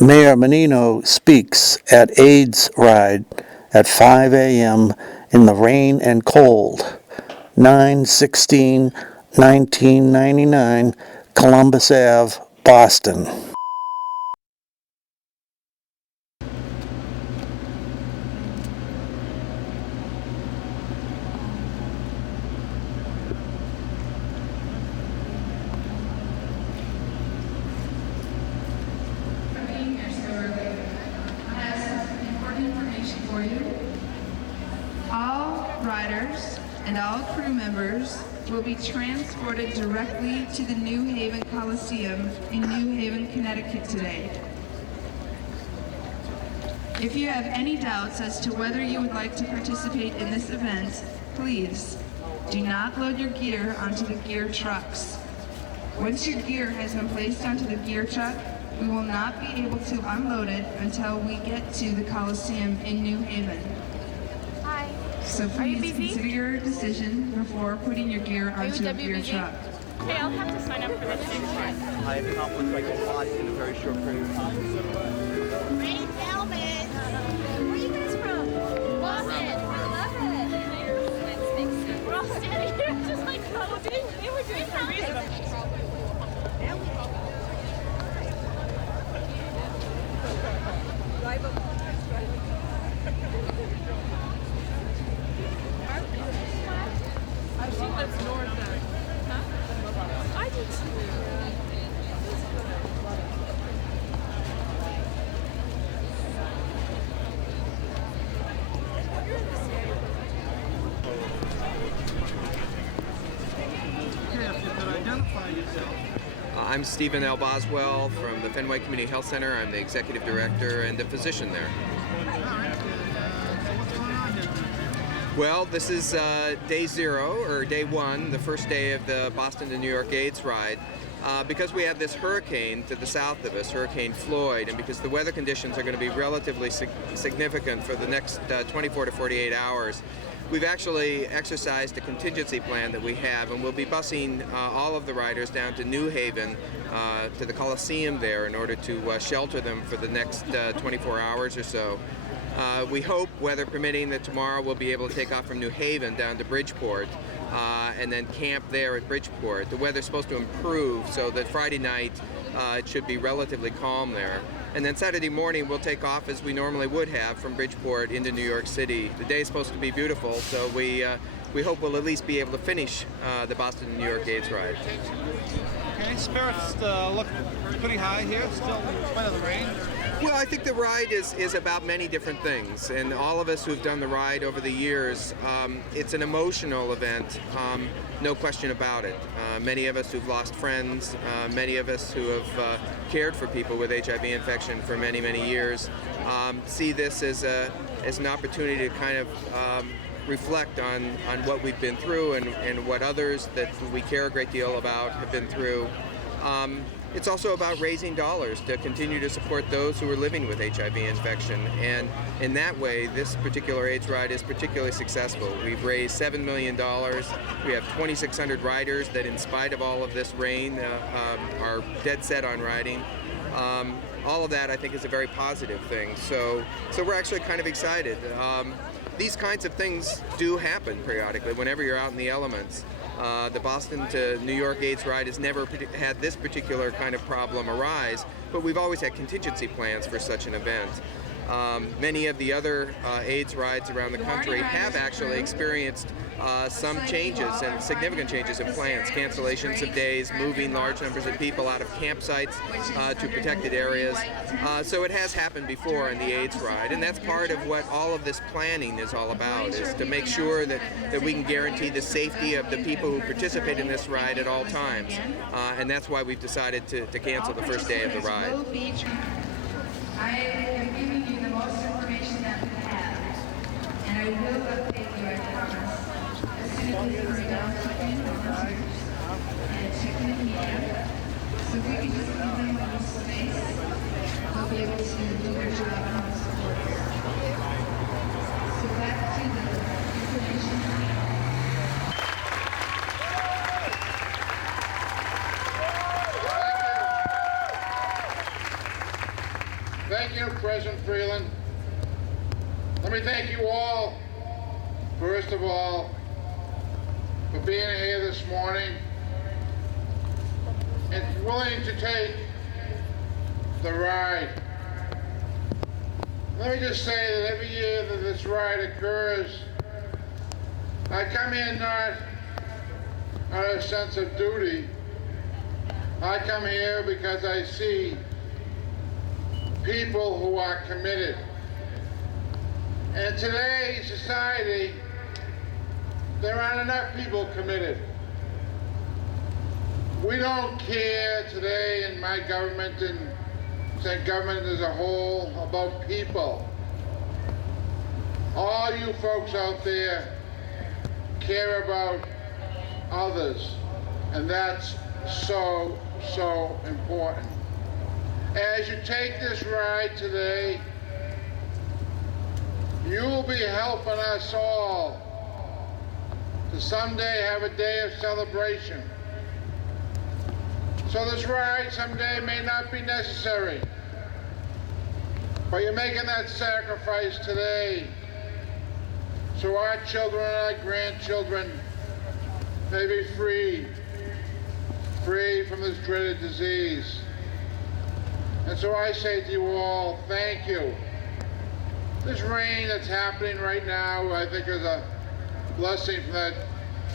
Mayor Menino speaks at AIDS Ride at 5 a.m. in the rain and cold. 9/16/1999, Columbus Ave, Boston. All riders and all crew members will be transported directly to the New Haven Coliseum in New Haven, Connecticut today. If you have any doubts as to whether you would like to participate in this event, please do not load your gear onto the gear trucks. Once your gear has been placed onto the gear truck, we will not be able to unload it until we get to the Coliseum in New Haven. Hi. So please consider your decision before putting your gear onto a gear truck. Hey, I'll have to sign up for this thing. I have accomplished like a lot in a very short period of time. Great helmet. Where are you guys from? Boston. I love it. We're all standing here just like huddling. They were doing something. I think that's north then. Huh? I do too. I'm Stephen L. Boswell from the Fenway Community Health Center. I'm the executive director and a physician there. Well, this is day 0, or day 1, the first day of the Boston to New York AIDS ride. Because we have this hurricane to the south of us, Hurricane Floyd, and because the weather conditions are going to be relatively significant for the next 24 to 48 hours, we've actually exercised a contingency plan that we have, and we'll be busing all of the riders down to New Haven, to the Coliseum there, in order to shelter them for the next 24 hours or so. We hope, weather permitting, that tomorrow we'll be able to take off from New Haven down to Bridgeport and then camp there at Bridgeport. The weather's supposed to improve, so that Friday night it should be relatively calm there. And then Saturday morning we'll take off as we normally would have from Bridgeport into New York City. The day is supposed to be beautiful, so we hope we'll at least be able to finish the Boston to New York AIDS ride. Okay, spirits look pretty high here, still in spite of the rain. Well, I think the ride is about many different things, and all of us who've done the ride over the years, it's an emotional event, no question about it. Many of us who've lost friends, many of us who have cared for people with HIV infection for many, many years, see this as an opportunity to kind of reflect on what we've been through and what others that we care a great deal about have been through. It's also about raising dollars to continue to support those who are living with HIV infection, and in that way this particular AIDS ride is particularly successful. We've raised $7 million. We have 2,600 riders that, in spite of all of this rain, are dead set on riding. All of that, I think, is a very positive thing. So we're actually kind of excited. These kinds of things do happen periodically whenever you're out in the elements. The Boston to New York AIDS ride has never had this particular kind of problem arise, but we've always had contingency plans for such an event. Many of the other AIDS rides around the country have actually experienced some changes, and significant changes in plans, cancellations of days, moving large numbers of people out of campsites to protected areas. So it has happened before in the AIDS ride, and that's part of what all of this planning is all about, is to make sure that we can guarantee the safety of the people who participate in this ride at all times. And that's why we've decided to cancel the first day of the ride. I am giving you the most information that we have, and I will update you, I promise, as soon as we hurry down to the volunteers and check in the media. So if we could just give them a little space, they'll be able to do their job and help support us. So back to the information. Thank you, President Freeland. Let me thank you all, first of all, for being here this morning and willing to take the ride. Let me just say that every year that this ride occurs, I come here not out of a sense of duty. I come here because I see people who are committed. And in today's society, there aren't enough people committed. We don't care today in my government and government as a whole about people. All you folks out there care about others, and that's so, so important. As you take this ride today, you will be helping us all to someday have a day of celebration. So this ride someday may not be necessary, but you're making that sacrifice today so our children and our grandchildren may be free from this dreaded disease. And so I say to you all, thank you. This rain that's happening right now, I think is a blessing from that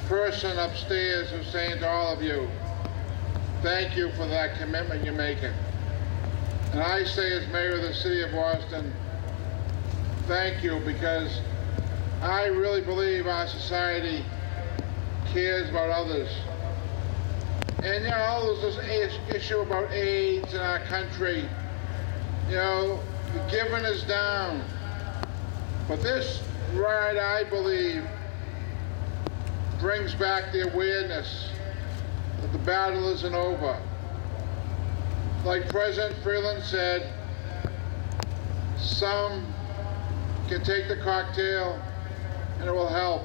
person upstairs who's saying to all of you, thank you for that commitment you're making. And I say as mayor of the city of Boston, thank you, because I really believe our society cares about others. And you know, there's this issue about AIDS in our country. You know, the giving is down. But this ride, I believe, brings back the awareness that the battle isn't over. Like President Freeland said, some can take the cocktail and it will help.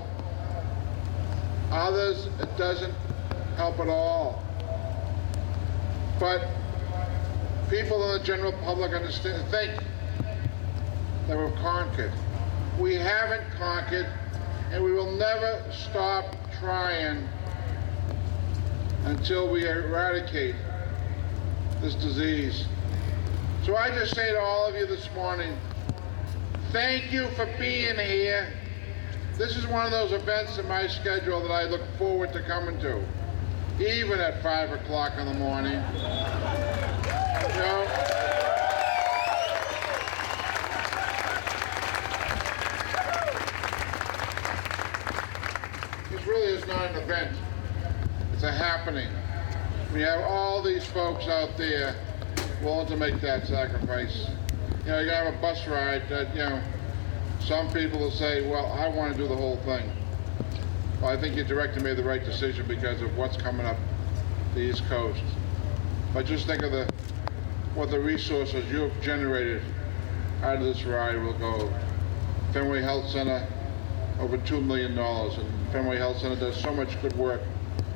Others, it doesn't help at all. But people in the general public think that we've conquered. We haven't conquered, and we will never stop trying until we eradicate this disease. So I just say to all of you this morning, thank you for being here. This is one of those events in my schedule that I look forward to coming to, even at 5 o'clock in the morning. You know, this really is not an event. It's a happening. We have all these folks out there willing to make that sacrifice. You know, you gotta have a bus ride that, you know, some people will say, well, I want to do the whole thing. Well, I think your director made the right decision because of what's coming up the East Coast. But just think of what the resources you have generated out of this ride will go. Fenway Health Center, over $2 million, and Fenway Health Center does so much good work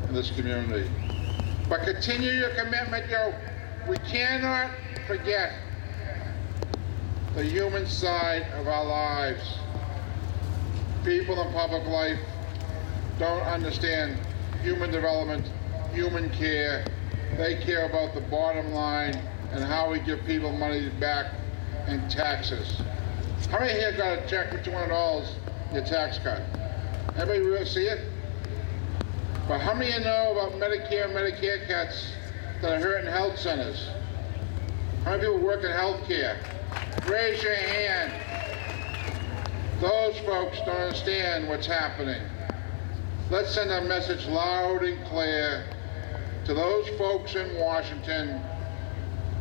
in this community. But continue your commitment, we cannot forget the human side of our lives. People in public life don't understand human development, human care. They care about the bottom line and how we give people money back in taxes. How many here got a check for $200 in your tax cut? Anybody really see it? But how many of you know about Medicare and Medicare cuts that are hurting health centers? How many people work in health care? Raise your hand. Those folks don't understand what's happening. Let's send a message loud and clear to those folks in Washington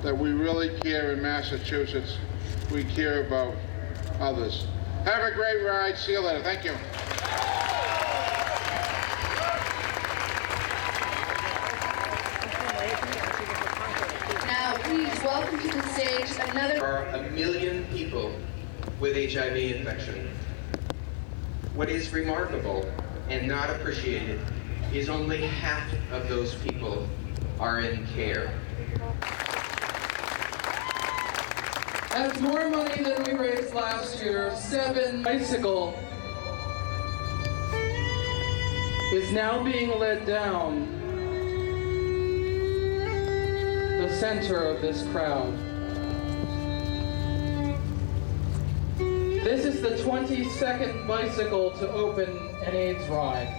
that we really care in Massachusetts. We care about others. Have a great ride. See you later. Thank you. Now, please welcome to the stage another. There are 1 million people with HIV infection. What is remarkable and not appreciated is only half of those people are in care. That's more money than we raised last year. 7 bicycle is now being led down the center of this crowd. This is the 22nd bicycle to open an AIDS ride.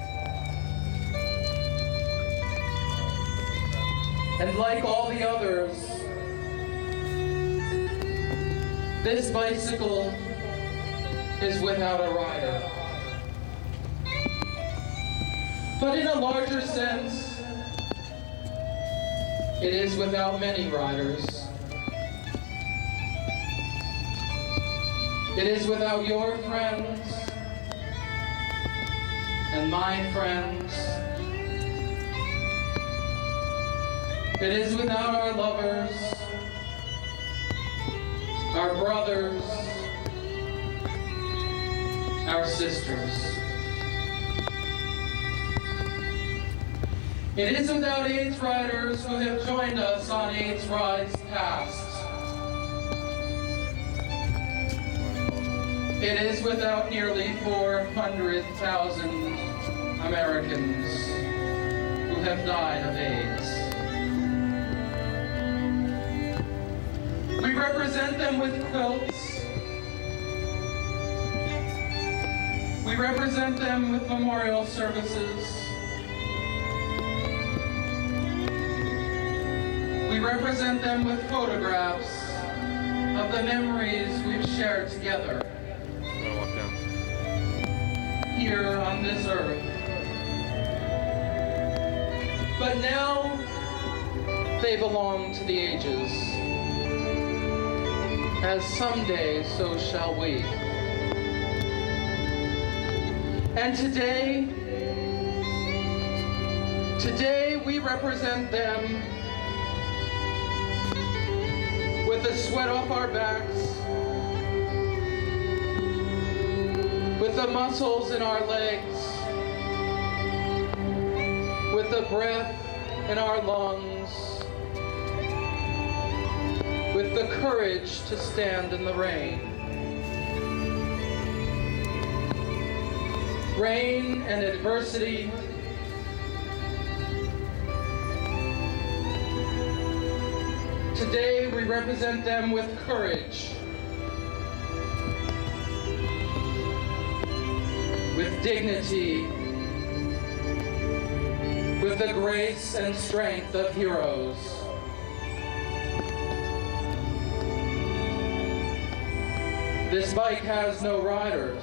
And like all the others, this bicycle is without a rider. But in a larger sense, it is without many riders. It is without your friends and my friends. It is without our lovers, our brothers, our sisters. It is without AIDS riders who have joined us on AIDS rides past. It is without nearly 400,000 Americans who have died of AIDS. We represent them with quilts. We represent them with memorial services. We represent them with photographs of the memories we've shared together here on this earth. But now they belong to the ages, as someday so shall we. And today we represent them with the sweat off our backs, with the muscles in our legs, with the breath in our lungs, with the courage to stand in the rain. Rain and adversity, today we represent them with courage, with dignity, with the grace and strength of heroes. This bike has no riders.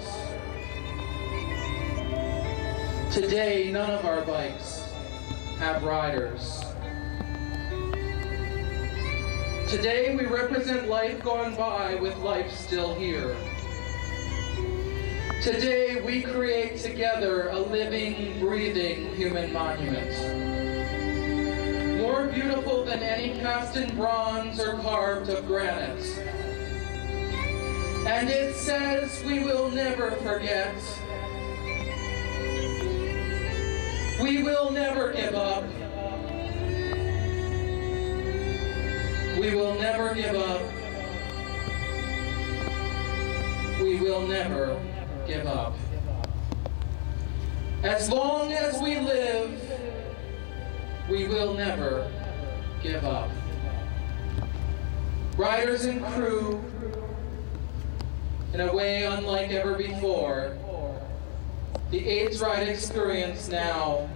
Today, none of our bikes have riders. Today, we represent life gone by with life still here. Today, we create together a living, breathing human monument. More beautiful than any cast in bronze or carved of granite. And it says we will never forget. We will never give up. We will never give up. We will never give up. As long as we live, we will never give up. Riders and crew, in a way unlike ever before, the AIDS Ride experience now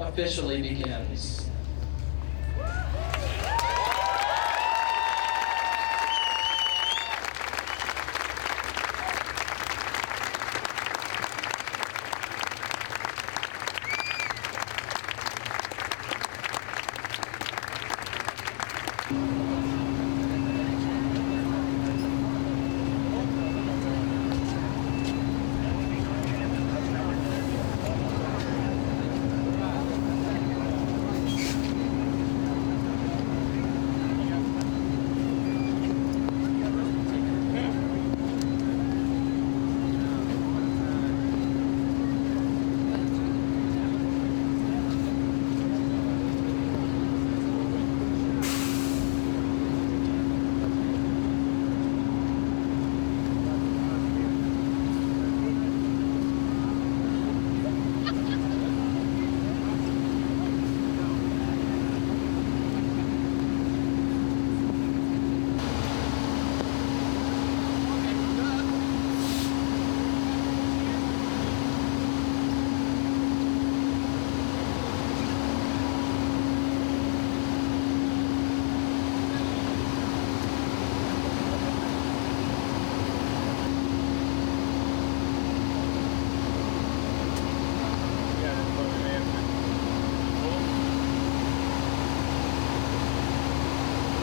officially begins.